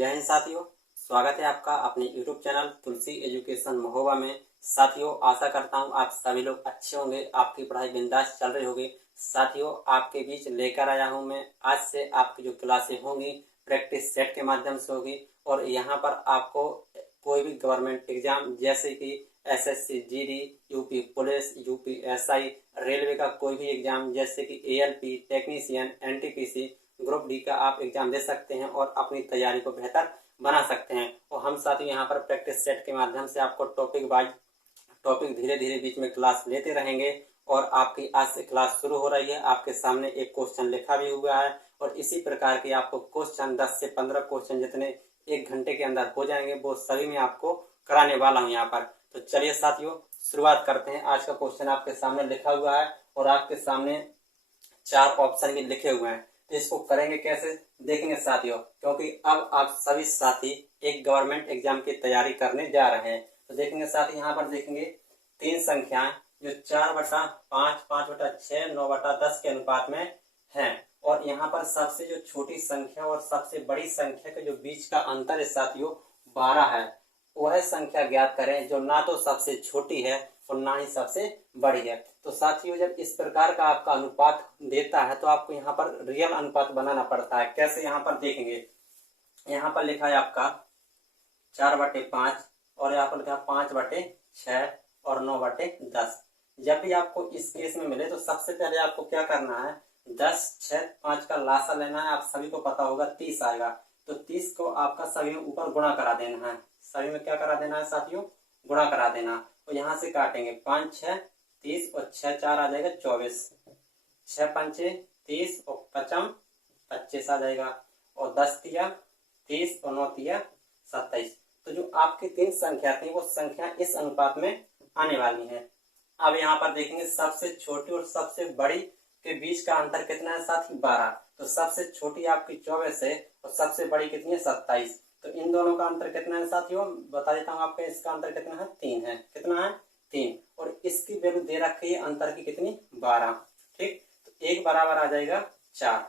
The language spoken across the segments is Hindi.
जय हिंद साथियों, स्वागत है आपका अपने YouTube चैनल तुलसी एजुकेशन महोबा में। साथियों, आशा करता हूँ आप सभी लोग अच्छे होंगे, आपकी पढ़ाई बिंदास चल रही होगी। साथियों, आपके बीच लेकर आया हूँ मैं आज से आपकी जो क्लासें होंगी प्रैक्टिस सेट के माध्यम से होगी। और यहाँ पर आपको कोई भी गवर्नमेंट एग्जाम जैसे कि SSC GD, UP police, UP SI, railway का कोई भी एग्जाम जैसे कि ALP technician, NTPC, group D का आप एग्जाम दे सकते हैं और अपनी तैयारी को बेहतर बना सकते हैं। और हम साथ ही यहाँ पर प्रैक्टिस सेट के माध्यम से आपको टॉपिक वाइज टॉपिक धीरे धीरे बीच में क्लास लेते रहेंगे। और आपकी आज से क्लास शुरू हो रही है। आपके सामने एक क्वेश्चन लिखा भी हुआ है और इसी प्रकार के आपको क्वेश्चन 10 से 15 क्वेश्चन जितने एक घंटे के अंदर हो जाएंगे वो सभी में आपको कराने वाला हूँ यहाँ पर। तो चलिए साथियों, शुरुआत करते हैं। आज का क्वेश्चन आपके सामने लिखा हुआ है और आपके सामने 4 ऑप्शन भी लिखे हुए हैं। तो इसको करेंगे कैसे देखेंगे साथियों, क्योंकि अब आप सभी साथी एक गवर्नमेंट एग्जाम की तैयारी करने जा रहे हैं। तो देखेंगे साथी, यहाँ पर देखेंगे 3 संख्याएं जो 4/5, 5/6, 9/10 के अनुपात में हैं। और यहाँ पर सबसे जो छोटी संख्या और सबसे बड़ी संख्या के जो बीच का अंतर है साथियों 12 है। वह संख्या ज्ञात करें जो ना तो सबसे छोटी है और ना ही सबसे बड़ी है। तो साथियों, जब इस प्रकार का आपका अनुपात देता है तो आपको यहाँ पर रियल अनुपात बनाना पड़ता है। कैसे, यहाँ पर देखेंगे, यहाँ पर लिखा है आपका 4/5 और यहाँ पर लिखा है 5/6 और 9/10। जब भी आपको इस केस में मिले तो सबसे पहले आपको क्या करना है, 10, 6, 5 का लासा लेना है। आप सभी को पता होगा 30 आएगा। तो 30 को आपका सभी में ऊपर गुणा करा देना है। सभी में क्या करा देना है साथियों, गुणा करा देना। तो यहाँ से काटेंगे 5, 6, 30 और 6, 4 आ जाएगा 24, 6 पंचे 30 और 5 25 आ जाएगा और 10 तिया 30 और 9 तिया 27। तो जो आपकी 3 संख्या थी वो संख्या इस अनुपात में आने वाली है। अब यहाँ पर देखेंगे सबसे छोटी और सबसे बड़ी के बीच का अंतर कितना है साथी, 12। तो सबसे छोटी आपकी 24 है और सबसे बड़ी कितनी है, 27। तो इन दोनों का अंतर कितना है साथियों, बता देता हूँ आपको। इसका अंतर कितना है, 3 है। कितना है, 3। और इसकी वैल्यू दे रखी है अंतर की कितनी, 12। ठीक, तो 1 बराबर आ जाएगा 4।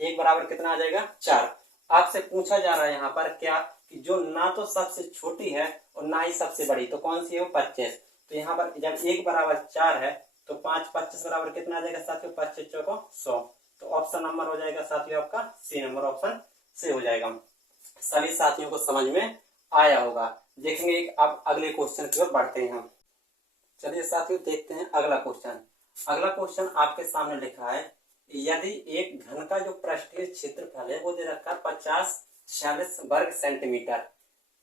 1 बराबर कितना आ जाएगा, 4। आपसे पूछा जा रहा है यहाँ पर क्या कि जो ना तो सबसे छोटी है और ना ही सबसे बड़ी, तो कौन सी है, वो 25। तो यहाँ पर जब 1 बराबर 4 है तो 5 25 बराबर कितना आ जाएगा साथियों, 25 चौको 100। तो ऑप्शन नंबर हो जाएगा साथियों आपका C नंबर, ऑप्शन से हो जाएगा। सभी साथियों को समझ में आया होगा। देखेंगे अब अगले क्वेश्चन की ओर बढ़ते हैं हम। चलिए साथियों, देखते हैं अगला क्वेश्चन। अगला क्वेश्चन आपके सामने लिखा है, यदि एक घन का जो पृष्ठीय क्षेत्रफल है वो दे रखा है 50-46 वर्ग सेंटीमीटर,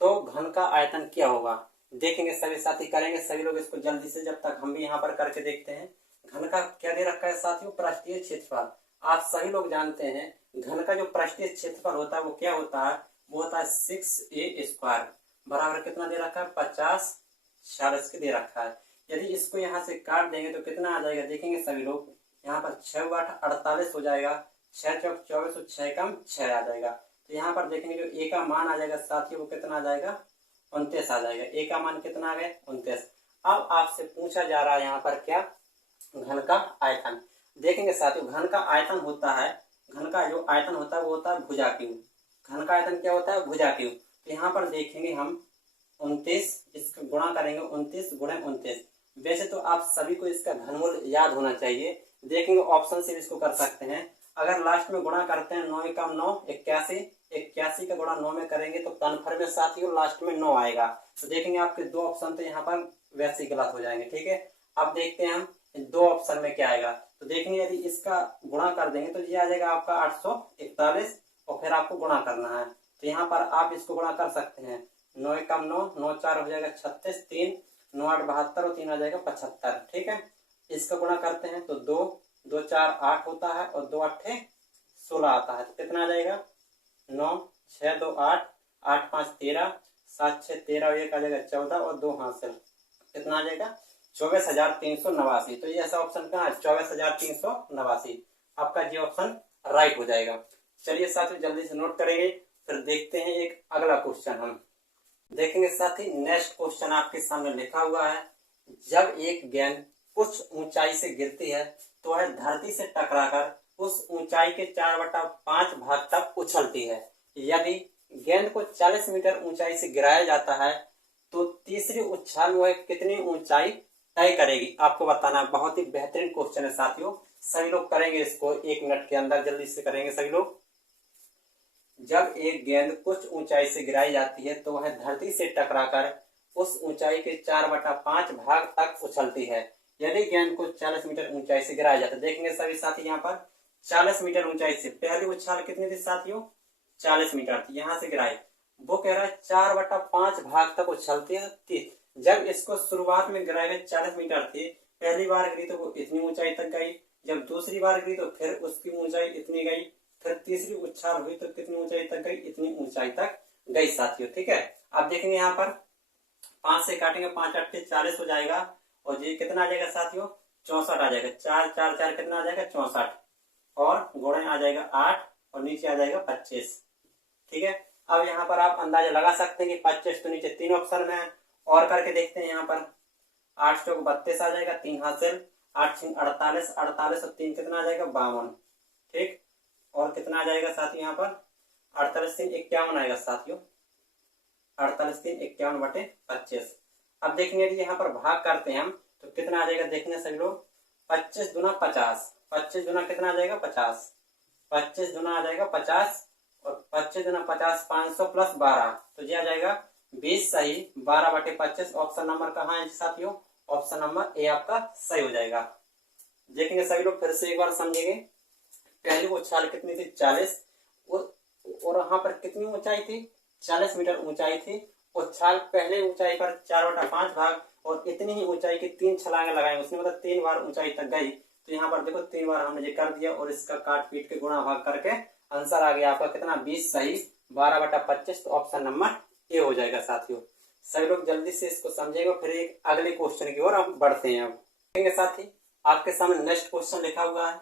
तो घन का आयतन क्या होगा। देखेंगे सभी साथी, करेंगे सभी लोग इसको जल्दी से, जब तक हम भी यहाँ पर करके देखते हैं। घन का क्या दे रखा है साथियों, पृष्ठीय क्षेत्रफल। आप सभी लोग जानते हैं घन का जो पृष्ठीय क्षेत्रफल होता है वो क्या होता है, वो होता है 6a² बराबर कितना दे रखा है, 50-46 के दे रखा है। यदि इसको यहाँ से काट देंगे तो कितना आ जाएगा, देखेंगे सभी लोग। यहाँ पर 6 8 48 हो जाएगा, 6 चौक 24 और 6 कम 6 आ जाएगा। तो यहाँ पर देखेंगे जो ए का मान आ जाएगा साथियों वो कितना आ जाएगा, 29 आ जाएगा। ए का मान कितना आ गया, 29। अब आपसे पूछा जा रहा है यहाँ पर क्या, घन का आयतन। देखेंगे साथियों, घन का आयतन होता है, घन का जो आयतन होता है वो होता है भुजाक्यूब। घन का आयतन क्या होता है, भुजाक्यूब। तो यहाँ पर देखेंगे हम 29, इसका गुणा करेंगे 29 गुणे 29। वैसे तो आप सभी को इसका घनमूल याद होना चाहिए। देखेंगे ऑप्शन से इसको कर सकते हैं। अगर लास्ट में गुणा करते हैं 9 एकम 9 81, 81 का गुणा 9 में करेंगे तो कन्फर्म में साथियों लास्ट में 9 आएगा। तो देखेंगे आपके 2 ऑप्शन तो यहाँ पर वैसे ही गलत हो जाएंगे। ठीक है, अब देखते हैं हम 2 ऑप्शन में क्या आएगा। तो देखेंगे यदि इसका गुणा कर देंगे तो ये आ जाएगा आपका 841 और फिर आपको गुणा करना है। तो यहाँ पर आप इसको गुणा कर सकते हैं। 9 एकम 9, 9 4 हो जाएगा 36, 3 9 8 72 और 3 आ जाएगा 75। ठीक है, इसका गुणा करते हैं तो 2 2 4 8 होता है और 2 8 16 आता है। तो कितना आ जाएगा, 9 6 2 8 8 5 13 7 6 13 और 1 आ जाएगा 14 और 2 हासिल, कितना आ जाएगा 24,389। तो ये ऐसा ऑप्शन कहाँ है, 24,389। आपका जी ऑप्शन राइट हो जाएगा। चलिए साथियों, जल्दी से नोट करेंगे, फिर देखते हैं एक अगला क्वेश्चन। हम देखेंगे साथी, नेक्स्ट क्वेश्चन आपके सामने लिखा हुआ है, जब एक गेंद कुछ ऊंचाई से गिरती है तो वह धरती से टकराकर उस ऊंचाई के 4/5 भाग तक उछलती है। यदि गेंद को 40 मीटर ऊंचाई से गिराया जाता है तो तीसरी उछाल में वह कितनी ऊंचाई तय करेगी, आपको बताना है। बहुत ही बेहतरीन क्वेश्चन है साथियों, सभी लोग करेंगे इसको 1 मिनट के अंदर, जल्दी से करेंगे सभी लोग। जब एक गेंद कुछ ऊंचाई से गिराई जाती है तो वह धरती से टकराकर उस ऊंचाई के 4/5 भाग तक उछलती है। यदि गेंद को 40 मीटर ऊंचाई से गिराया जाता है, देखेंगे सभी साथी यहाँ पर 40 मीटर ऊंचाई से, पहली उछाल कितनी थी साथियों, 40 मीटर थी, यहाँ से गिराई, वो कह रहा है 4/5 भाग तक उछलती है। जब इसको शुरुआत में गिराए गए 40 मीटर थी, पहली बार गिरी तो वो इतनी ऊंचाई तक गई, जब दूसरी बार गिरी तो फिर उसकी ऊंचाई इतनी गई, फिर तीसरी उछाल हुई तो कितनी ऊंचाई तक गई, इतनी ऊंचाई तक गई साथियों। ठीक है, अब देखेंगे यहाँ पर 5 से काटेंगे, 5 8 40 हो जाएगा, और ये कितना आ जाएगा साथियों, 64 आ जाएगा। 4 4 4 कितना आ जाएगा, 64, और गुणे आ जाएगा 8, और नीचे आ जाएगा 25। ठीक है, अब यहाँ पर आप अंदाजा लगा सकते हैं कि 25 तो नीचे 3 ऑप्शन में है, और करके देखते हैं। यहाँ पर 8 चौक 32 आ जाएगा, 3 हासिल, 8 6 48, 48 और 3 कितना आ जाएगा, 52। ठीक, और कितना आ जाएगा साथियों, यहाँ पर 48 3 51 आएगा साथियों, 48 3 51/25। अब देखेंगे यदि यहाँ पर भाग करते हैं हम तो कितना आ जाएगा, देखने सभी लोग, 25 दूना 50, 25 दूना कितना आ जाएगा, 50, 25 दूना आ जाएगा 50, और 25 दूना 50, 500 प्लस 12, तो ये आ जाएगा 20 सही, 12/25। ऑप्शन नंबर कहाँ है साथियों, ऑप्शन नंबर ए आपका सही हो जाएगा। देखेंगे सभी लोग फिर से एक बार समझेंगे। पहली उछाल कितनी थी, 40, और यहाँ पर कितनी ऊंचाई थी, 40 मीटर ऊंचाई थी। उछाल पहले ऊंचाई पर 4/5 भाग, और इतनी ही ऊंचाई की 3 छलांगे लगाई उसने, मतलब 3 बार ऊंचाई तक गई। तो यहाँ पर देखो 3 बार हमने ये कर दिया, और इसका काट पीट के गुणा भाग करके आंसर आ गया आपका कितना, 20 सही, 12/25। तो ऑप्शन नंबर ए हो जाएगा साथियों। सभी लोग जल्दी से इसको समझेगा। फिर एक अगले क्वेश्चन की ओर हम बढ़ते हैं। अब देखेंगे साथी, आपके सामने नेक्स्ट क्वेश्चन लिखा हुआ है,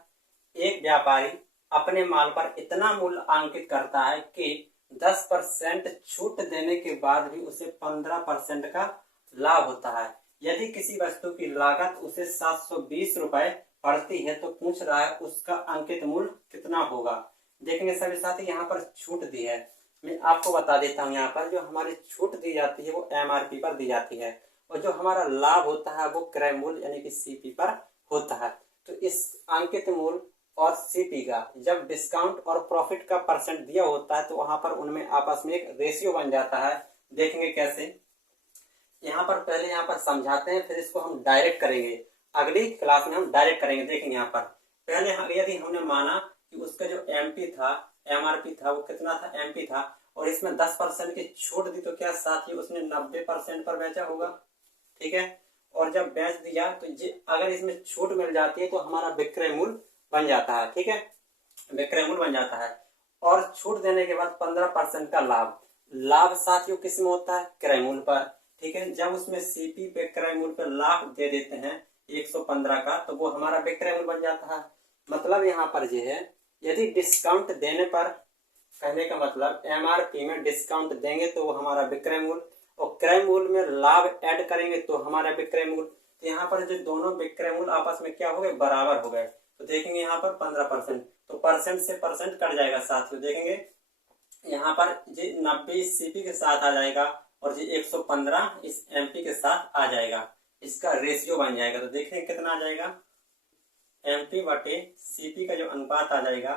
एक व्यापारी अपने माल पर इतना मूल्य अंकित करता है कि 10% छूट देने के बाद भी उसे 15% का लाभ होता है। यदि किसी वस्तु की लागत उसे 720 रुपए पड़ती है तो पूछ रहा है उसका अंकित मूल्य कितना होगा। देखेंगे सभी साथी, यहाँ पर छूट दी है, मैं आपको बता देता हूँ। यहाँ पर जो हमारी छूट दी जाती है वो MRP पर दी जाती है, और जो हमारा लाभ होता है वो क्रय मूल्य यानी कि CP पर होता है। तो इस अंकित मूल्य और CP का जब डिस्काउंट और प्रॉफिट का परसेंट दिया होता है तो वहां पर उनमें आपस में एक रेशियो बन जाता है। देखेंगे कैसे, यहाँ पर पहले यहाँ पर समझाते हैं, फिर इसको हम डायरेक्ट करेंगे, अगली क्लास में हम डायरेक्ट करेंगे। देखेंगे यहाँ पर पहले यदि हमने माना कि उसका जो MP था, MRP था, वो कितना था, MP था, और इसमें 10% की छूट दी, तो क्या साथी उसने 90% पर बेचा होगा। ठीक है, और जब बेच दिया तो अगर इसमें छूट मिल जाती है तो हमारा विक्रय मूल्य बन जाता है। ठीक है, विक्रय मूल्य बन जाता है, और छूट देने के बाद 15% का लाभ, लाभ साथियों किस में होता है, क्रय मूल्य पर। ठीक है, जब उसमें CP पे क्रय मूल्य पर लाभ दे देते हैं 115 का, तो वो हमारा विक्रय मूल्य बन जाता है। मतलब यहाँ पर ये है, यदि डिस्काउंट देने पर, कहने का मतलब MRP में डिस्काउंट देंगे तो वो हमारा विक्रय मूल्य, और क्रय मूल्य में लाभ ऐड करेंगे तो हमारा विक्रय मूल्य। तो यहाँ पर जो दोनों विक्रय मूल्य आपस में क्या हो गए, बराबर हो गए। तो देखेंगे यहाँ पर 15%, तो परसेंट से परसेंट कट जाएगा साथियों। देखेंगे यहाँ पर जी 90 CP के साथ आ जाएगा, और जी 115 इस MP के साथ आ जाएगा, इसका रेशियो बन जाएगा। तो देखेंगे कितना आ जाएगा, MP/CP का जो अनुपात आ जाएगा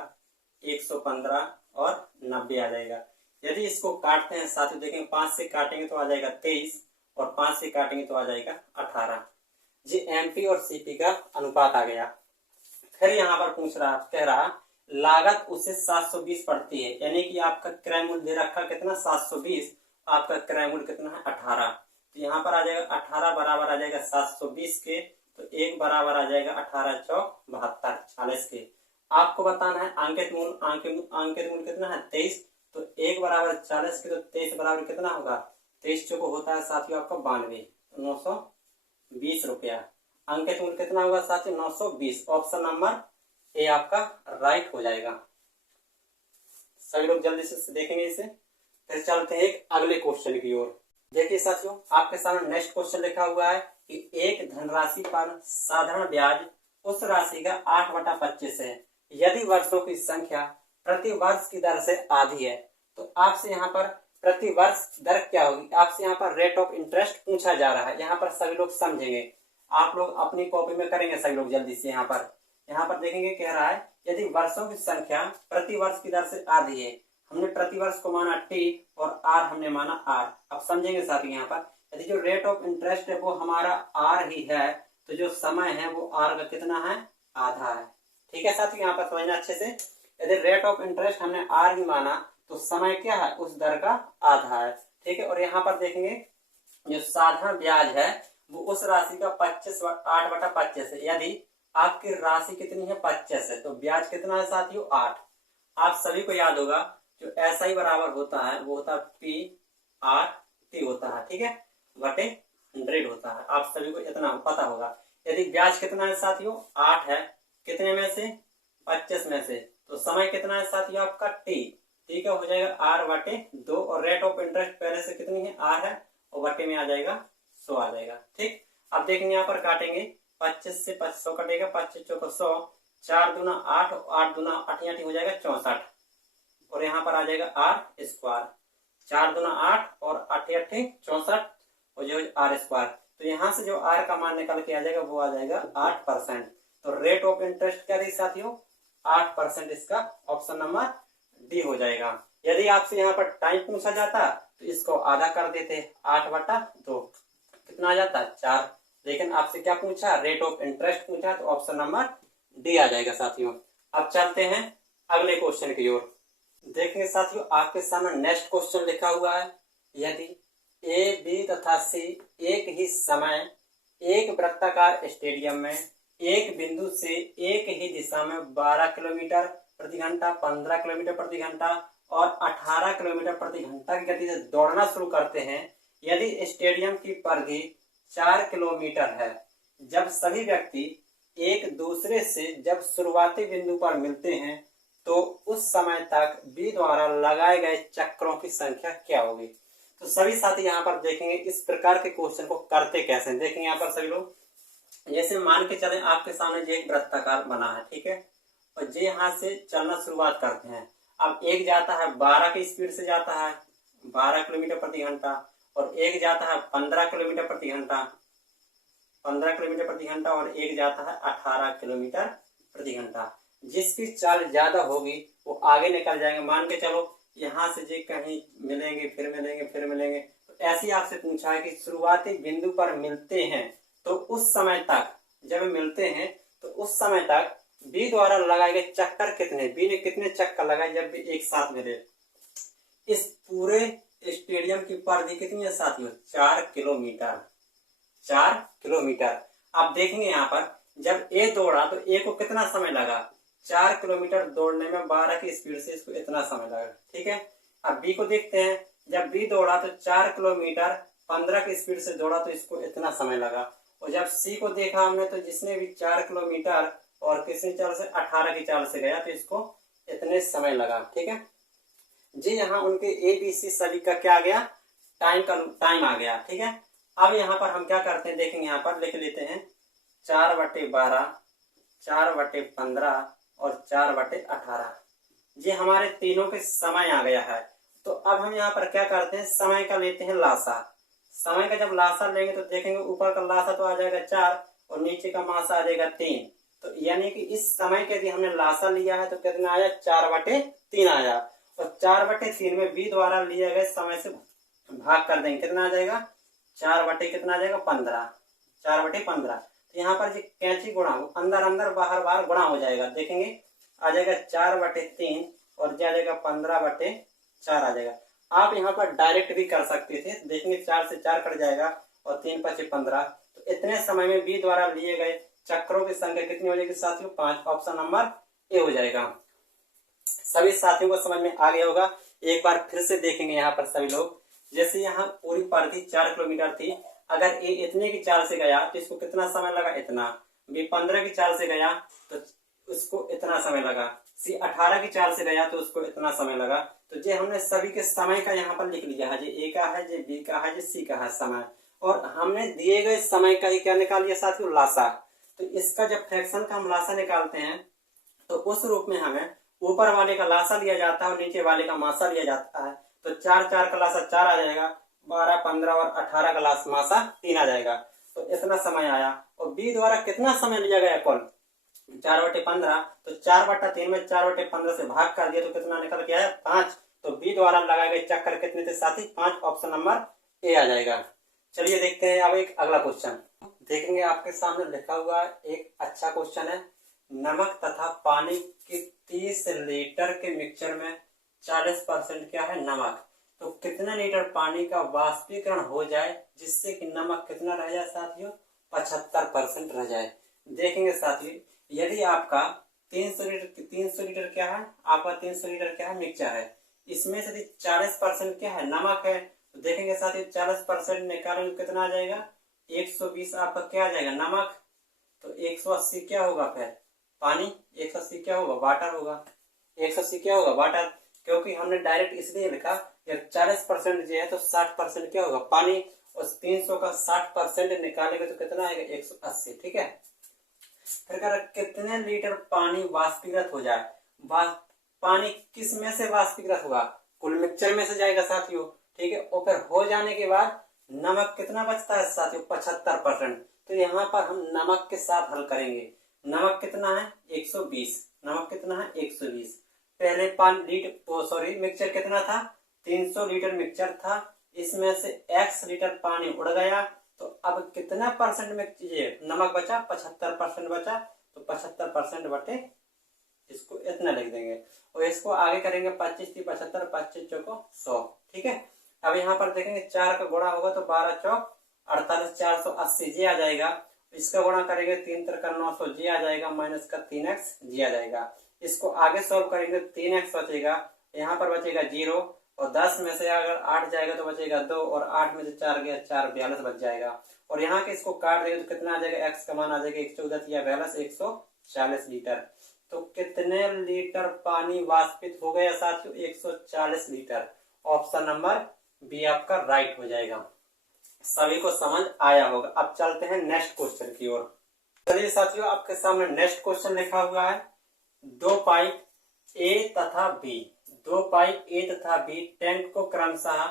115 और 90 आ जाएगा। यदि इसको काटते हैं साथियों, देखेंगे 5 से काटेंगे तो आ जाएगा 23, और 5 से काटेंगे तो आ जाएगा 18। जी MP और CP का अनुपात आ गया। फिर यहाँ पर पूछ रहा, कह रहा लागत उसे 720 पड़ती है, यानी कि आपका क्रय मूल्य दे रखा कितना, 720, आपका क्रय मूल्य कितना है 18। तो यहाँ पर आ जाएगा 18 बराबर आ जाएगा 720 के, तो 1 बराबर आ जाएगा 18 चौक 72, 40 के। आपको बताना है अंकित मूल्य, अंकित मूल्य कितना है 23, तो 1 बराबर 40 के, तो 23 बराबर कितना होगा, 23 चौको होता है साथियों आपका 92, 920 रुपया। अंकित मूल्य कितना होगा साथियों, 920। ऑप्शन नंबर ए आपका राइट हो जाएगा। सभी लोग जल्दी से देखेंगे इसे। फिर चलते हैं एक अगले क्वेश्चन की ओर। देखिए साथियों, आपके सामने नेक्स्ट क्वेश्चन लिखा हुआ है कि एक धनराशि पर साधारण ब्याज उस राशि का 8/25 है। यदि वर्षों की संख्या प्रति वर्ष की दर से आधी है तो आपसे यहाँ पर प्रति वर्ष दर क्या होगी, आपसे यहाँ पर रेट ऑफ इंटरेस्ट पूछा जा रहा है। यहाँ पर सभी लोग समझेंगे, आप लोग अपनी कॉपी में करेंगे सभी लोग जल्दी से। यहाँ पर देखेंगे, कह रहा है यदि वर्षों की संख्या प्रति वर्ष की दर से आधी है, हमने प्रति वर्ष को माना टी और आर हमने माना आर। अब समझेंगे साथी, यहाँ पर यदि जो रेट ऑफ इंटरेस्ट है वो हमारा आर ही है, तो जो समय है वो आर का कितना है, आधा है। ठीक है साथी, यहाँ पर समझना अच्छे से। यदि रेट ऑफ इंटरेस्ट हमने आर ही माना तो समय क्या है, उस दर का आधा है। ठीक है, और यहाँ पर देखेंगे जो साधारण ब्याज है वो उस राशि का 8/25 है। यदि आपकी राशि कितनी है, 25 है, तो ब्याज कितना है साथियों, 8। आप सभी को याद होगा जो SI बराबर होता है वो होता है P/R/T होता है। ठीक है, बटे 100 होता है। आप सभी को इतना पता होगा। यदि ब्याज कितना है साथियों, 8 है, कितने में से, 25 में से, तो समय कितना है साथियों आपका T। ठीक है, हो जाएगा R/2 और रेट ऑफ इंटरेस्ट पहले से कितनी है, R है, और बटे में आ जाएगा 100 आ जाएगा। ठीक, अब देखेंगे यहाँ पर काटेंगे, 25 से 100 कटेगा, 25 चौको 100, 4 दूना 8, 8 दूना 8 हो जाएगा 64, और यहाँ पर आ जाएगा R²। 4 दूना 8 और 8 64 और जो R²। तो यहाँ से जो R का मान निकल के आ जाएगा वो आ जाएगा 8%। तो रेट ऑफ इंटरेस्ट क्या थी साथियों, 8%। इसका ऑप्शन नंबर डी हो जाएगा। यदि आपसे यहाँ पर टाइम पूछा जाता तो इसको आधा कर देते, 8/2, कितना आ जाता, 4। लेकिन आपसे क्या पूछा, रेट ऑफ इंटरेस्ट पूछा, तो ऑप्शन नंबर डी आ जाएगा साथियों। अब चलते हैं अगले क्वेश्चन की ओर। देखेंगे साथियों, आपके सामने नेक्स्ट क्वेश्चन लिखा हुआ है। यदि ए, बी तथा सी एक ही समय एक वृत्ताकार स्टेडियम में एक बिंदु से एक ही दिशा में 12 किलोमीटर प्रति घंटा, 15 किलोमीटर प्रति घंटा और 18 किलोमीटर प्रति घंटा की गति से दौड़ना शुरू करते हैं, यदि स्टेडियम की परिधि 4 किलोमीटर है, जब सभी व्यक्ति एक दूसरे से जब शुरुआती बिंदु पर मिलते हैं तो उस समय तक बी द्वारा लगाए गए चक्रों की संख्या क्या होगी। तो सभी साथी यहाँ पर देखेंगे इस प्रकार के क्वेश्चन को करते कैसे। देखेंगे यहाँ पर सभी लोग, जैसे मान के चले आपके सामने जो एक वृत्ताकार बना है, ठीक है, और जे यहाँ से चलना शुरुआत करते हैं। अब एक जाता है 12 की स्पीड से जाता है, 12 किलोमीटर प्रति घंटा, और एक जाता है 15 किलोमीटर प्रति घंटा, 15 किलोमीटर प्रति घंटा, और एक जाता है 18 किलोमीटर प्रति घंटा। जिसकी चाल ज्यादा होगी वो आगे निकल जाएंगे। मान के चलो यहाँ से जे कहीं मिलेंगे, फिर मिलेंगे, फिर मिलेंगे। तो ऐसे आपसे पूछा है कि शुरुआती बिंदु पर मिलते हैं तो उस समय तक, जब मिलते हैं तो उस समय तक बी द्वारा लगाए गए चक्कर कितने, बी ने कितने चक्कर लगाए जब भी एक साथ मिले। इस पूरे स्टेडियम की परिधि कितनी है साथियों, 4 किलोमीटर, 4 किलोमीटर। आप देखेंगे यहाँ पर जब ए दौड़ा तो ए को कितना समय लगा, 4 किलोमीटर दौड़ने में 12 की स्पीड से इसको इतना समय लगा। ठीक है, अब बी को देखते हैं, जब बी दौड़ा तो 4 किलोमीटर 15 की स्पीड से दौड़ा तो इसको इतना समय लगा। और जब सी को देखा हमने तो जिसने भी 4 किलोमीटर और किसी चाल से 18 की चाल से गया तो इसको इतने समय लगा। ठीक है जी, यहाँ उनके ABC सभी का क्या आ गया, टाइम आ गया। ठीक है, अब यहाँ पर हम क्या करते हैं, देखेंगे यहाँ पर लिख लेते हैं 4/12, 4/15 और 4/18। ये हमारे तीनों के समय आ गया है। तो अब हम यहाँ पर क्या करते हैं, समय का लेते हैं लासा। समय का जब लासा लेंगे तो देखेंगे ऊपर का लासा तो आ जाएगा 4 और नीचे का मासा आ जाएगा 3। तो यानी कि इस समय के यदि हमने लासा लिया है तो कितना आया, 4/3 आया। और 4/3 में बी द्वारा लिए गए समय से भाग कर देंगे, कितना आ जाएगा, 4/कितना आ जाएगा, 15, 4/15। तो यहाँ पर जो कैंची गुणा अंदर अंदर बाहर बाहर गुणा हो जाएगा। देखेंगे आ जाएगा 4/3 और आ जाएगा 15/4 आ जाएगा। आप यहाँ पर डायरेक्ट भी कर सकते थे, देखेंगे 4 से 4 कट जाएगा और 3×5 = 15। तो इतने समय में बी द्वारा लिए गए चक्रों की संख्या कितनी हो जाएगी साथियों, 5। ऑप्शन नंबर ए हो जाएगा। सभी साथियों को समझ में आ गया होगा। एक बार फिर से देखेंगे यहाँ पर सभी लोग, जैसे यहाँ पूरी परिधि 4 किलोमीटर थी, अगर ए इतने की चाल से गया तो इसको कितना समय लगा, इतना। बी 15 की चाल से गया तो उसको इतना समय लगा। सी 18 की चाल से गया तो उसको इतना समय लगा। तो ये हमने सभी के समय का यहाँ पर लिख लिया है, जे ए का है, जे बी का है, जे सी का है समय। और हमने दिए गए समय का ही क्या निकाल लिया साथियों, लासा। तो इसका जब फ्रैक्शन का हम लासा निकालते हैं तो उस रूप में हमें ऊपर वाले का लासा लिया जाता है और नीचे वाले का मासा लिया जाता है। तो 4 4 का लासा 4 आ जाएगा, 12 15 और 18 का लास मासा 3 आ जाएगा। तो इतना समय आया। और बी द्वारा कितना समय लिया गया कुल 4/15, तो 4/3 में 4/15 से भाग कर दिया तो कितना निकल के आया 5। तो बी द्वारा लगाए गए चक्कर कितने थे साथी 5, ऑप्शन नंबर ए आ जाएगा। चलिए देखते हैं अब एक अगला क्वेश्चन देखेंगे। आपके सामने लिखा हुआ एक अच्छा क्वेश्चन है। नमक तथा पानी की 30 लीटर के मिक्सचर में 40% क्या है नमक। तो कितने लीटर पानी का वाष्पीकरण हो जाए जिससे कि नमक कितना रह जाए साथियों 75% रह जाए। देखेंगे साथियों, यदि आपका 300 लीटर क्या है, आपका 300 लीटर क्या है मिक्सचर है, इसमें से 40% क्या है नमक है। तो देखेंगे साथियों 40% निकालेंगे कितना आ जाएगा 120 आपका क्या आ जाएगा नमक। तो 180 क्या होगा फिर पानी, 180 क्या होगा वाटर होगा, 180 क्या होगा वाटर। क्योंकि हमने डायरेक्ट इसलिए लिखा 40% जो है तो 60% क्या होगा पानी, और 300 का 60% निकालेंगे तो कितना आएगा 180। ठीक है, फिर कह रहा कितने लीटर पानी वाष्पीकृत हो जाए। पानी किस में से वाष्पीकृत होगा, कुल मिक्सचर में से जाएगा साथियों। ठीक है, और फिर हो जाने के बाद नमक कितना बचता है साथियों 75%। तो यहाँ पर हम नमक के साथ हल करेंगे। नमक कितना है 120, नमक कितना है 120। पहले मिक्सचर कितना था 300 लीटर मिक्सचर था, इसमें से x लीटर पानी उड़ गया। तो अब कितना परसेंट में नमक बचा 75% बचा। तो 75% बटे इसको इतना लिख देंगे और इसको आगे करेंगे 25 3 75, 25 चौको 100। ठीक है, अब यहाँ पर देखेंगे 4 का गुणा होगा तो 12 चौक 48, 480 जी आ जाएगा। इसका गुणा करेंगे 3 3 900 जी आ जाएगा, माइनस का 3x जी आ जाएगा। इसको आगे सॉल्व करेंगे 3x बचेगा, यहाँ पर बचेगा 0 और 10 में से अगर 8 जाएगा तो बचेगा 2 और 8 में से 4 गया 4 42 बच जाएगा। और यहाँ के इसको काट देंगे तो कितना आ जाएगा x का मान आ जाएगा 114 या 140 लीटर। तो कितने लीटर पानी वाष्पित हो गया साथियों 140 लीटर। ऑप्शन नंबर बी आपका राइट हो जाएगा। सभी को समझ आया होगा। अब चलते हैं नेक्स्ट क्वेश्चन की ओर। चलिए साथियों, आपके सामने नेक्स्ट क्वेश्चन लिखा हुआ है। दो पाइप ए तथा बी, दो पाइप ए तथा बी टैंक को क्रमशः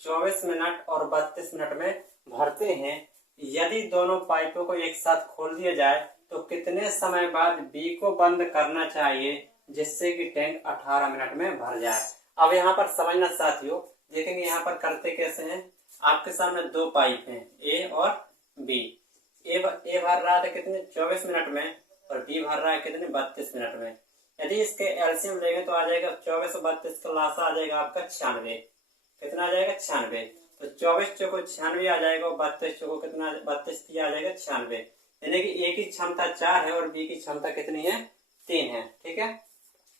24 मिनट और 32 मिनट में भरते हैं। यदि दोनों पाइपों को एक साथ खोल दिया जाए तो कितने समय बाद बी को बंद करना चाहिए जिससे कि टैंक 18 मिनट में भर जाए। अब यहाँ पर समझना साथियों, देखेंगे यहाँ पर करते कैसे हैं। आपके सामने दो पाइप हैं ए और बी। ए भर रहा था कितने 24 मिनट में और बी भर रहा है कितने 32 मिनट में। यदि इसके एलसीएम लेंगे तो आ जाएगा 24 और 32 का लासा आ जाएगा आपका 96। कितना आ जाएगा 96। तो 24 चौको 96 आ जाएगा और 32 चौको कितना 32 आ जाएगा 96। यानी कि ए की क्षमता 4 है और बी की क्षमता कितनी है 3 है। ठीक है,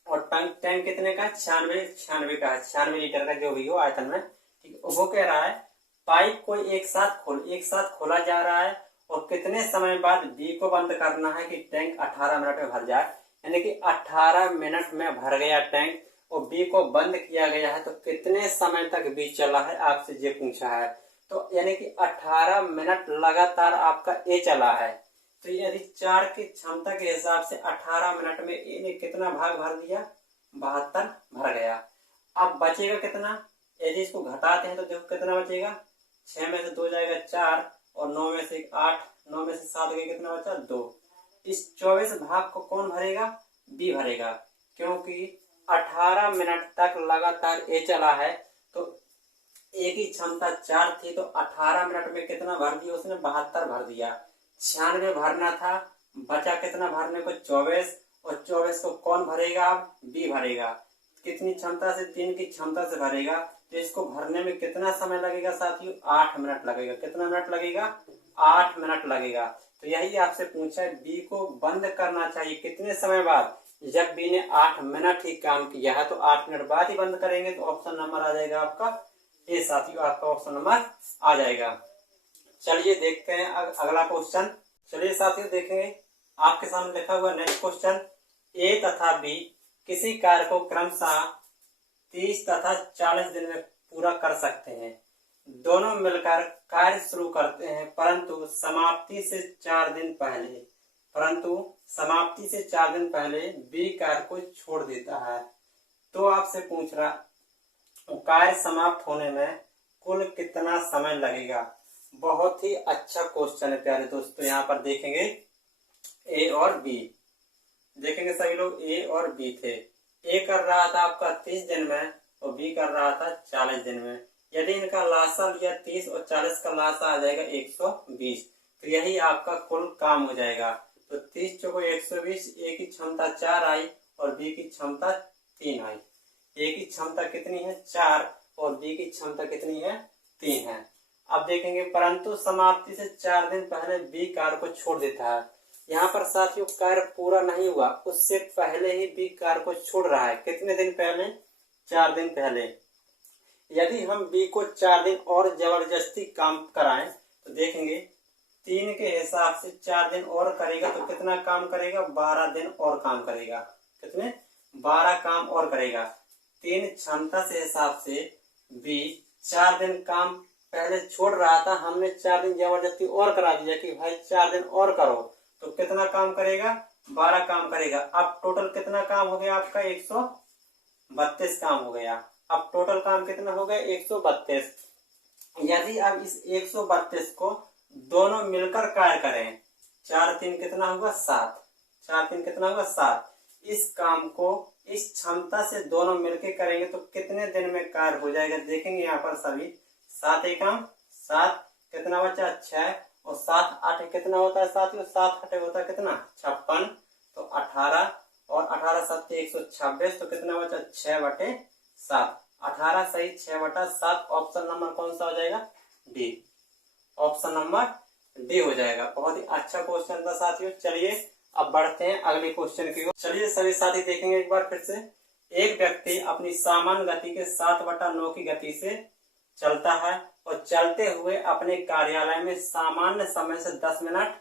और टैंक कितने का 96 का है, 96 लीटर का जो भी हो आयतन में। ठीक है, वो कह रहा है पाइप को एक साथ खोला जा रहा है और कितने समय बाद बी को बंद करना है कि टैंक 18 मिनट में भर जाए। यानी कि 18 मिनट में भर गया टैंक और बी को बंद किया गया है तो कितने समय तक बी चला है आपसे ये पूछा है। तो यानी कि 18 मिनट लगातार आपका ए चला है। तो यदि 4 की क्षमता के हिसाब से 18 मिनट में ए ने कितना भाग भर दिया 72 भर गया। अब बचेगा कितना, यदि इसको घटाते हैं तो देखो कितना बचेगा 6 में से 2 जाएगा 4 और 9 में से 8, 9 में से 7 गए कितना बचा 2। इस 24 भाग को कौन भरेगा बी भरेगा, क्योंकि 18 मिनट तक लगातार ए चला है। तो ए की क्षमता 4 थी तो 18 मिनट में कितना भर दिया उसने 72 भर दिया। 96 भरना था, बचा कितना भरने को 24 और 24 को कौन भरेगा अब बी भरेगा। कितनी क्षमता से 3 की क्षमता से भरेगा। तो इसको भरने में कितना समय लगेगा साथियों 8 मिनट लगेगा। कितना मिनट लगेगा 8 मिनट लगेगा। तो यही आपसे पूछा है बी को बंद करना चाहिए कितने समय बाद। जब बी ने 8 मिनट ही काम किया है तो 8 मिनट बाद ही बंद करेंगे। तो ऑप्शन नंबर आ जाएगा आपका ए साथियों, आपका ऑप्शन नंबर आ जाएगा। चलिए देखते हैं अगला क्वेश्चन। चलिए साथियों देखेंगे, आपके सामने लिखा हुआ नेक्स्ट क्वेश्चन। ए तथा बी किसी कार्य को क्रमशः 30 तथा 40 दिन में पूरा कर सकते हैं। दोनों मिलकर कार्य शुरू करते हैं परंतु समाप्ति से 4 दिन पहले परंतु समाप्ति से 4 दिन पहले बी कार्य को छोड़ देता है तो आपसे पूछ रहा कार्य समाप्त होने में कुल कितना समय लगेगा। बहुत ही अच्छा क्वेश्चन है प्यारे दोस्तों। यहाँ पर देखेंगे ए और बी, देखेंगे सभी लोग ए और बी थे। ए कर रहा था आपका 30 दिन में और बी कर रहा था 40 दिन में। यदि इनका लासा लिया 30 और 40 का लासा आ जाएगा 120, तो यही आपका कुल काम हो जाएगा। तो 30 चौको 120, ए की क्षमता 4 आई और बी की क्षमता 3 आई। ए की क्षमता कितनी है 4 और बी की क्षमता कितनी है 3 है। अब देखेंगे परंतु समाप्ति से 4 दिन पहले बी कार्य को छोड़ देता है। यहाँ पर साथियों कार्य पूरा नहीं हुआ, उससे पहले ही बी कार्य को छोड़ रहा है। कितने दिन पहले 4 दिन पहले। यदि हम बी को 4 दिन और जबरदस्ती काम कराएं तो देखेंगे 3 के हिसाब से 4 दिन और करेगा तो कितना काम करेगा 12 दिन और काम करेगा। कितने 12 काम और करेगा। 3 क्षमता से हिसाब से बी 4 दिन काम पहले छोड़ रहा था, हमने 4 दिन जबरदस्ती और करा दिया कि भाई 4 दिन और करो, तो कितना काम करेगा 12 काम करेगा। अब टोटल कितना काम हो गया आपका 132 काम हो गया। अब टोटल काम कितना हो गया 132। यदि अब इस 132 को दोनों मिलकर कार्य करें, 4 3 कितना होगा 7, 4 3 कितना होगा 7। इस काम को इस क्षमता से दोनों मिलकर करेंगे तो कितने दिन में कार्य हो जाएगा। देखेंगे यहाँ पर सभी 7 एकम 7, कितना बचा 6 और 7 8 कितना होता है साथियों 7 8 होता है कितना 56, तो 18 और 18 7 126, तो कितना बचा 6/7। 18 सही 6/7। ऑप्शन नंबर कौन सा हो जाएगा डी। ऑप्शन नंबर डी हो जाएगा। बहुत ही अच्छा क्वेश्चन था साथियों। चलिए अब बढ़ते हैं अगले क्वेश्चन की ओर। चलिए सभी साथी देखेंगे एक बार फिर से। एक व्यक्ति अपनी सामान्य गति के 7/9 की गति से चलता है और चलते हुए अपने कार्यालय में सामान्य समय से 10 मिनट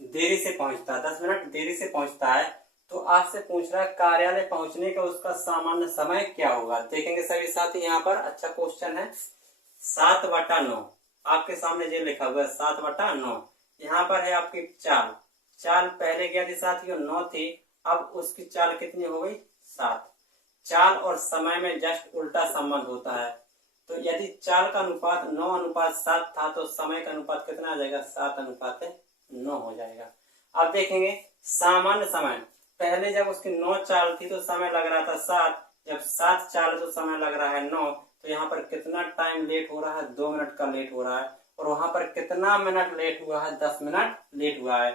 देरी से पहुंचता है। 10 मिनट देरी से पहुंचता है तो आपसे पूछ रहा है कार्यालय पहुंचने का उसका सामान्य समय क्या होगा। देखेंगे सभी साथी यहाँ पर अच्छा क्वेश्चन है। 7/9 आपके सामने जो लिखा हुआ है 7/9। यहाँ पर है आपकी चाल। चाल पहले क्या थी साथियों 9 थी, अब उसकी चाल कितनी हो गई 7। चाल और समय में जस्ट उल्टा संबंध होता है। तो यदि चाल का अनुपात 9:7 था तो समय का अनुपात कितना आ जाएगा 7:9 हो जाएगा। अब देखेंगे सामान्य समय, पहले जब उसकी 9 चाल थी तो समय लग रहा था 7, जब 7 चाल तो समय लग रहा है 9, तो यहाँ पर कितना टाइम लेट हो रहा है 2 मिनट का लेट हो रहा है। और वहां पर कितना मिनट लेट हुआ है 10 मिनट लेट हुआ है।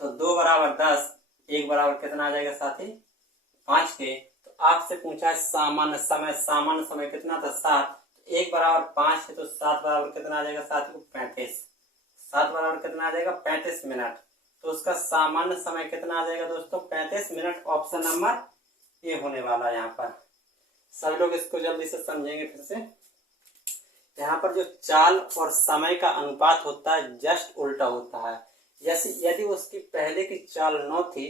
तो 2 बराबर 10, 1 बराबर कितना आ जाएगा साथी 5 के। तो आपसे पूछा है सामान्य समय, सामान्य समय कितना था 7, 1 बराबर 5 है तो 7 बराबर कितना आ जाएगा साथी को 35। 7 बराबर कितना आ जाएगा 35 मिनट। तो उसका सामान्य समय कितना आ जाएगा दोस्तों 35 मिनट। ऑप्शन नंबर ए होने वाला है। यहाँ पर सभी लोग इसको जल्दी से समझेंगे फिर से। यहाँ पर जो चाल और समय का अनुपात होता है जस्ट उल्टा होता है। जैसे यदि उसकी पहले की चाल 9 थी,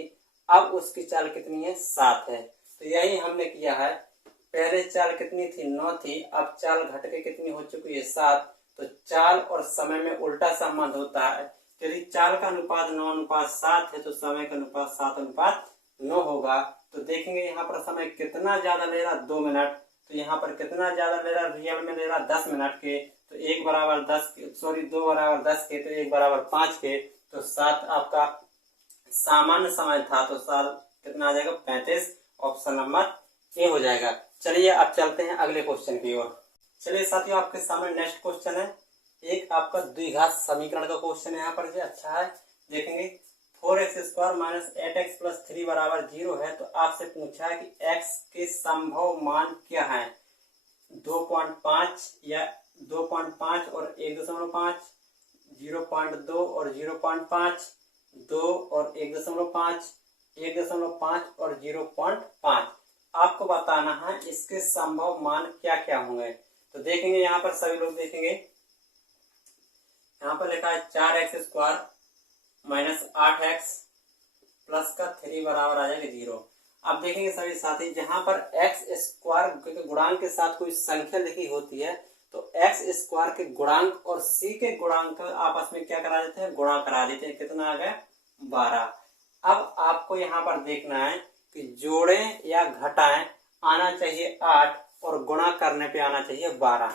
अब उसकी चाल कितनी है 7 है, तो यही हमने किया है। पहले चाल कितनी थी 9 थी, अब चाल घट के कितनी हो चुकी है 7। तो चाल और समय में उल्टा संबंध होता है। यदि चाल का अनुपात 9:7 है तो समय का अनुपात 7:9 होगा। तो देखेंगे यहाँ पर समय कितना ज्यादा ले रहा 2 मिनट, तो यहाँ पर कितना ज्यादा ले रहा रियल में ले रहा 10 मिनट के। तो 1 बराबर 10 के, सॉरी 2 बराबर 10 के, तो 1 बराबर 5 के। तो 7 आपका सामान्य समय था तो 7 कितना आ जाएगा 35। ऑप्शन नंबर ए हो जाएगा। चलिए अब चलते हैं अगले क्वेश्चन की ओर। चलिए साथियों आपके सामने नेक्स्ट क्वेश्चन है। एक आपका द्विघात समीकरण का क्वेश्चन है। यहाँ पर जो अच्छा है देखेंगे 4x² - 8x + 3 बराबर 0 है। तो आपसे पूछा है कि x के संभव मान क्या है। 2.5 या 2.5 और 1.5, 0.2 और 0.5, 2 और 1.5, 1.5 और 0.5 आपको बताना है इसके संभव मान क्या क्या होंगे। तो देखेंगे यहाँ पर सभी लोग देखेंगे, यहाँ पर लिखा है 4x² - 8x प्लस का 3 बराबर आ जाएगा 0। अब देखेंगे सभी साथी जहां पर x² के गुणांक के साथ कोई संख्या लिखी होती है तो x² के गुणांक और c के गुणांक आपस में क्या करा देते हैं गुणा करा देते हैं। कितना आ गया 12। अब आपको यहाँ पर देखना है कि जोड़ें या घटाएं, आना चाहिए 8 और गुणा करने पे आना चाहिए 12।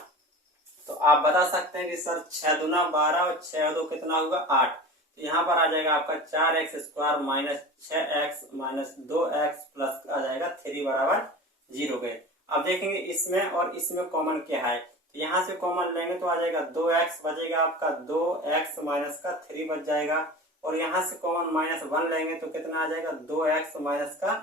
तो आप बता सकते हैं कि सर 6 दूना 12 और 6 दो कितना होगा 8। तो यहाँ पर आ जाएगा आपका 4x² minus 6x minus 2x plus आ जाएगा 3 बराबर 0 के। अब देखेंगे इसमें और इसमें कॉमन क्या है, तो यहाँ से कॉमन लेंगे तो आ जाएगा 2x बचेगा आपका, 2x माइनस का 3 बच जाएगा, और यहाँ से कॉमन -1 लेंगे तो कितना आ जाएगा 2x माइनस का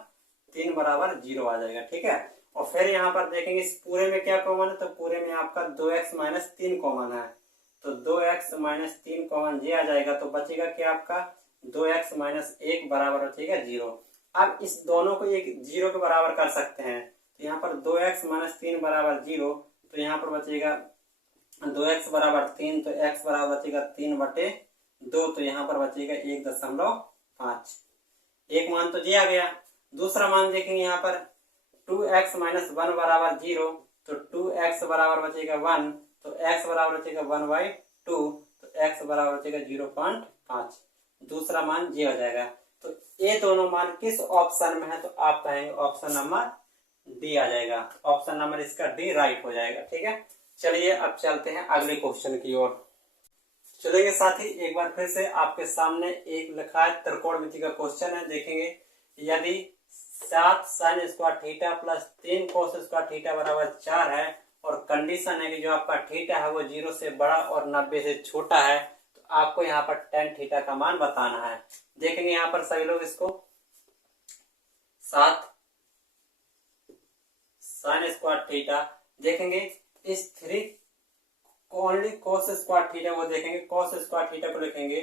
3 बराबर 0 आ जाएगा। ठीक है, और फिर यहाँ पर देखेंगे इस पूरे में क्या कॉमन है, तो पूरे में आपका 2x माइनस 3 कॉमन है, तो 2x माइनस 3 कॉमन ये आ जाएगा, तो बचेगा क्या आपका 2x माइनस 1 बराबर बचेगा 0। अब इस दोनों को एक 0 के बराबर कर सकते हैं, तो यहाँ पर 2x माइनस 3 बराबर 0, तो यहाँ पर बचेगा 2x बराबर 3, तो x बराबर बचेगा 3/2, तो यहाँ पर बचेगा 1.5। एक मान तो दिया गया। दूसरा मान देखेंगे यहाँ पर 2x माइनस 1 बराबर 0, तो 2x बराबर बचेगा 1, तो x बराबर बचेगा 1/2, तो x बराबर बचेगा 0.5। दूसरा मान ये हो जाएगा। तो ये दोनों मान किस ऑप्शन में है, तो आप कहेंगे ऑप्शन नंबर डी आ जाएगा। ऑप्शन नंबर इसका डी राइट हो जाएगा। ठीक है, चलिए अब चलते हैं अगले क्वेश्चन की ओर। चलेंगे साथी, एक बार फिर से आपके सामने एक लिखा है त्रिकोणमिति का क्वेश्चन है। देखेंगे यदि 7 sin square theta plus 3 cos square theta बराबर 4 है, और कंडीशन है कि जो आपका थीटा है वो 0 से बड़ा और 90 से छोटा है, तो आपको यहाँ पर tan थीटा का मान बताना है। देखेंगे यहाँ पर सभी लोग इसको 7 sin स्क्वायर थीटा, देखेंगे इस 3 ओनली cos स्क्वायर थीटा वो देखेंगे, cos स्क्वायर थीटा को लिखेंगे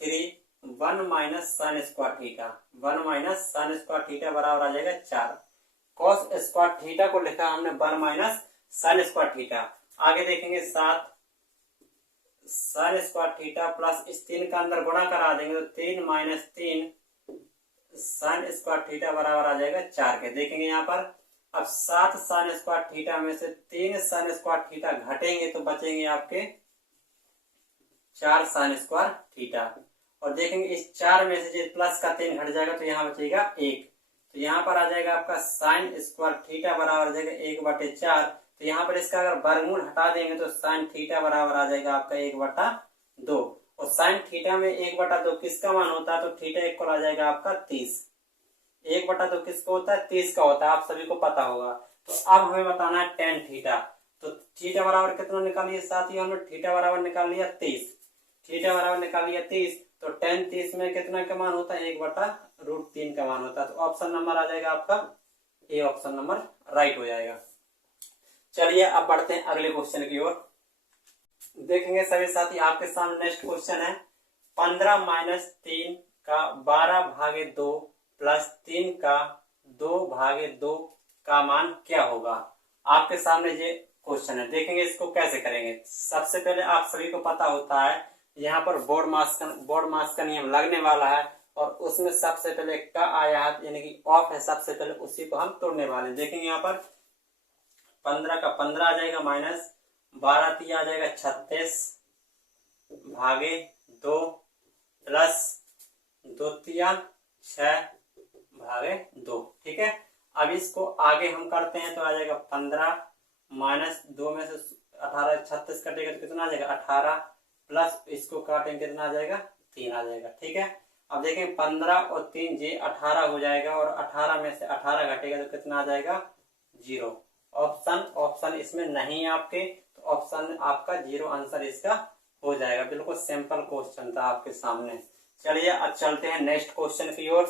3 1 minus sine square theta, 1 minus sine square theta बराबर आ जाएगा 4। cos स्क्वायर थीटा को लिखा हमने 1 माइनस साइन स्क्वायर थीटा। आगे देखेंगे 7 साइन स्क्वायर थीटा प्लस इस 3 का अंदर गुणा करा देंगे, तो 3 माइनस 3 साइन स्क्वायर थीटा बराबर आ जाएगा 4 के। देखेंगे यहाँ पर अब 7 साइन स्क्वायर थीटा में से 3 साइन स्क्वायर थीटा घटेंगे तो बचेंगे आपके 4 साइन स्क्वायर थीटा, और देखेंगे इस 4 में से प्लस का 3 घट जाएगा तो यहाँ बचेगा 1, तो यहाँ पर आ जाएगा आपका साइन स्क्वायर थीटा बराबर आ जाएगा 1/4। तो यहाँ पर इसका अगर वर्गमूल हटा देंगे तो साइन थीटा बराबर आ जाएगा आपका 1/2, और साइन थीटा में 1/2 किसका मान होता है, तो थीटा इक्वल आ जाएगा आपका 30। 1/2 किसका होता है, 30 का होता है, आप सभी को पता होगा। तो अब हमें बताना है tan थीटा। तो थीटा बराबर कितना निकाल लिया साथियों, हमने थीटा बराबर निकाल लिया 30, थीटा बराबर निकाल लिया 30, तो tan 30 में कितना का मान होता है 1/√3 का मान होता है। तो ऑप्शन नंबर आ जाएगा आपका ए, ऑप्शन नंबर राइट हो जाएगा। चलिए अब बढ़ते हैं अगले क्वेश्चन की ओर। देखेंगे सभी साथी आपके सामने नेक्स्ट क्वेश्चन है 15 माइनस 3 का 12/2 प्लस 3 का 2/2 का मान क्या होगा। आपके सामने ये क्वेश्चन है। देखेंगे इसको कैसे करेंगे। सबसे पहले आप सभी को पता होता है यहाँ पर बोर्ड मास का नियम लगने वाला है, और उसमें सबसे पहले का आयात यानी कि ऑफ है, सबसे पहले उसी को हम तोड़ने वाले हैं। देखेंगे यहाँ पर 15 का 15 आ जाएगा, माइनस 12 आ जाएगा 36/2 प्लस 2 6/2। ठीक है, अब इसको आगे हम करते हैं तो आ जाएगा 15 माइनस 2 में से 18, 36 कटेगा तो कितना आ जाएगा 18, प्लस इसको काटेंगे कितना आ जाएगा 3 आ जाएगा। ठीक है, अब देखें 15 और 3 ये 18 हो जाएगा, और 18 में से 18 घटेगा तो कितना आ जाएगा 0। ऑप्शन इसमें नहीं है आपके, तो ऑप्शन आपका 0 आंसर इसका हो जाएगा। बिल्कुल सिंपल क्वेश्चन था आपके सामने। चलिए अब चलते हैं नेक्स्ट क्वेश्चन की ओर।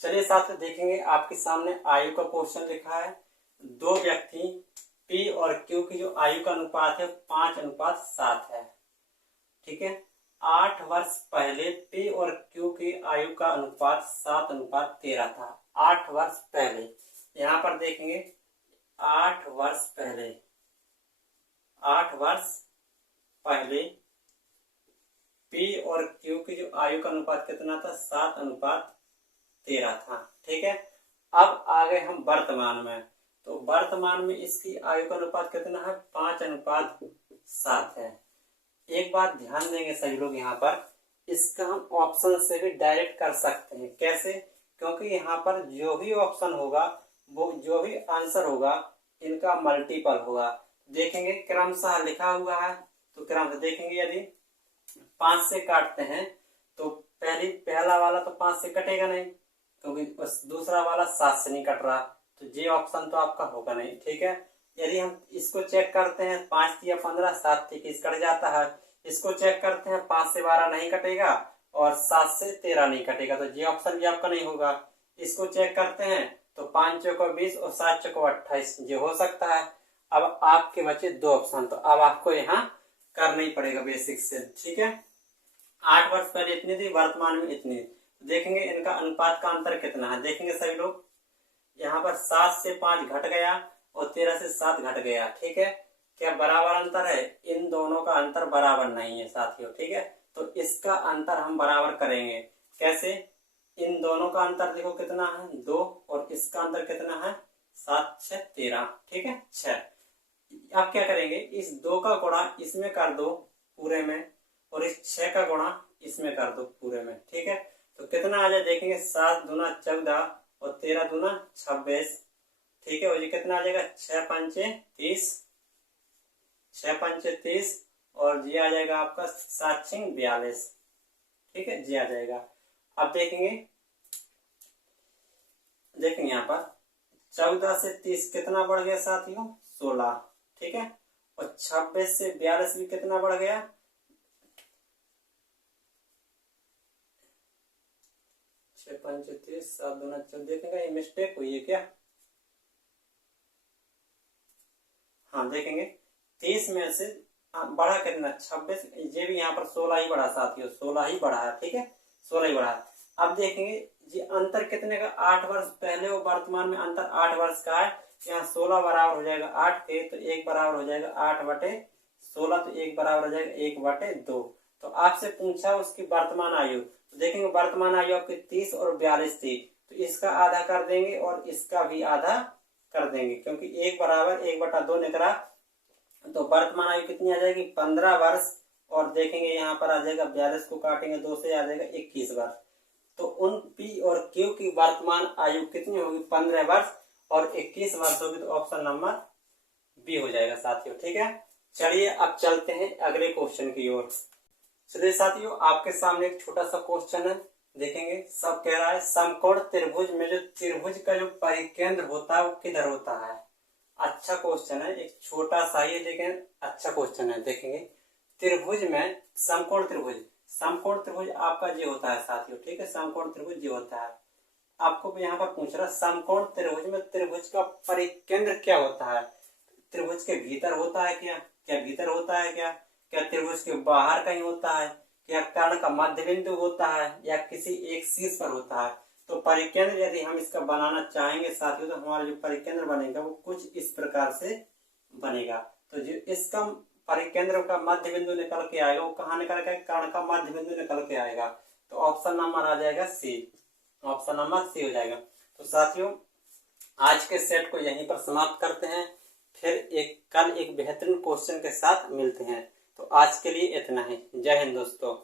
चलिए साथ देखेंगे, आपके सामने आयु का क्वेश्चन लिखा है। दो व्यक्ति पी और क्यू की जो आयु का अनुपात है 5:7 है। ठीक है, 8 वर्ष पहले पी और क्यू की आयु का अनुपात 7:13 था। 8 वर्ष पहले, यहाँ पर देखेंगे 8 वर्ष पहले, 8 वर्ष पहले पी और क्यू की जो आयु का अनुपात कितना था 7:13 था। ठीक है, अब आ गए हम वर्तमान में। तो वर्तमान में इसकी आयु का अनुपात कितना है 5:7 है। एक बात ध्यान देंगे सभी लोग, यहाँ पर इसका हम ऑप्शन से भी डायरेक्ट कर सकते हैं। कैसे? क्योंकि यहाँ पर जो भी ऑप्शन होगा, वो जो भी आंसर होगा, इनका मल्टीपल होगा। देखेंगे क्रमशः लिखा हुआ है, तो क्रमशः देखेंगे। यदि 5 से काटते हैं तो पहला वाला तो 5 से कटेगा नहीं, क्योंकि दूसरा वाला 7 से नहीं कट रहा, तो ये ऑप्शन तो आपका होगा नहीं। ठीक है, यदि हम इसको चेक करते हैं 5 या 15, 7 से 21 कट जाता है। इसको चेक करते हैं 5 से 12 नहीं कटेगा और 7 से 13 नहीं कटेगा, तो ये ऑप्शन भी आपका नहीं होगा। इसको चेक करते हैं तो 5 चौको 20 और 7 चौको 28, ये हो सकता है। अब आपके बचे 2 ऑप्शन, तो अब आपको यहाँ करना ही पड़ेगा बेसिक से। ठीक है, 8 वर्ष पहले इतनी थी, वर्तमान में इतनी। देखेंगे इनका अनुपात का अंतर कितना है। देखेंगे सभी लोग, यहाँ पर 7 से 5 घट गया और 13 से 7 घट गया। ठीक है, क्या बराबर अंतर है? इन दोनों का अंतर बराबर नहीं है साथियों। ठीक है, तो इसका अंतर हम बराबर करेंगे। कैसे? इन दोनों का अंतर देखो कितना है 2, और इसका अंतर कितना है 7 6 13। ठीक है, 6। अब क्या करेंगे, इस 2 का गुणा इसमें कर दो पूरे में, और इस 6 का गुणा इसमें कर दो पूरे में। ठीक है, तो कितना आ जाए देखेंगे, 7 दूना 14 और 13 दूना 26। ठीक है, और ये कितना आ जाएगा 6 पंचे 30, 6 पंचे 30, और ये आ जाएगा आपका 7 6 42। ठीक है, ये आ जाएगा। अब देखेंगे यहाँ पर 14 से 30 कितना बढ़ गया साथियों 16। ठीक है, और 26 से 42 भी कितना बढ़ गया 6 पंचे 30, 7 दूना 14। देखेंगे ये मिस्टेक हुई है क्या? हाँ, देखेंगे 30 में से बढ़ा कितना 26, ये भी यहाँ पर 16 ही बढ़ा साथियों, 16 ही बढ़ा है। ठीक है, 16 ही बढ़ा। अब देखेंगे ये अंतर कितने का, 8 वर्ष पहले और वर्तमान में अंतर 8 वर्ष का है। यहाँ 16 बराबर हो जाएगा 8 के, तो 1 बराबर हो जाएगा 8/16, तो 1 बराबर हो जाएगा 1/2। तो आपसे पूछा उसकी वर्तमान आयु, तो देखेंगे वर्तमान आयु आपकी 30 और 42 थी, तो इसका आधा कर देंगे और इसका भी आधा कर देंगे, क्योंकि 1 बराबर 1/2 निकला। तो वर्तमान आयु कितनी आ जाएगी 15 वर्ष, और देखेंगे यहाँ पर आ जाएगा 42 को काटेंगे 2 से आ जाएगा 21 वर्ष। तो उन पी और क्यू की वर्तमान आयु कितनी होगी 15 वर्ष और 21 वर्ष होगी, तो ऑप्शन नंबर बी हो जाएगा साथियों। ठीक है, चलिए अब चलते हैं अगले क्वेश्चन की ओर। चलिए साथियों, आपके सामने एक छोटा सा क्वेश्चन है। देखेंगे, सब कह रहा है समकोण त्रिभुज में जो त्रिभुज का जो परिकेंद्र होता है वो किधर होता है। अच्छा क्वेश्चन है, एक छोटा सा ही लेकिन अच्छा क्वेश्चन है। देखेंगे त्रिभुज में समकोण त्रिभुज आपका ये होता है साथियों। ठीक है, समकोण त्रिभुज ये होता है। आपको यहाँ पर पूछ रहा समकोण त्रिभुज में त्रिभुज का परिकेंद्र क्या होता है। त्रिभुज के भीतर होता है क्या भीतर होता है क्या त्रिभुज के बाहर कहीं होता है, क्या कर्ण का मध्य बिंदु होता है, या किसी एक शीर्ष पर होता है। तो परिकेंद्र यदि हम इसका बनाना चाहेंगे साथियों, तो हमारा जो परिकेंद्र बनेगा वो कुछ इस प्रकार से बनेगा। तो जो इसका परिकेंद्र का मध्य बिंदु निकल के आएगा, वो कहाँ निकल के, कर्ण का मध्य बिंदु निकल के आएगा। तो ऑप्शन नंबर आ जाएगा सी, ऑप्शन नंबर सी हो जाएगा। तो साथियों, आज के सेट को यहीं पर समाप्त करते हैं, फिर कल एक बेहतरीन क्वेश्चन के साथ मिलते हैं। तो आज के लिए इतना ही। जय हिंद दोस्तों।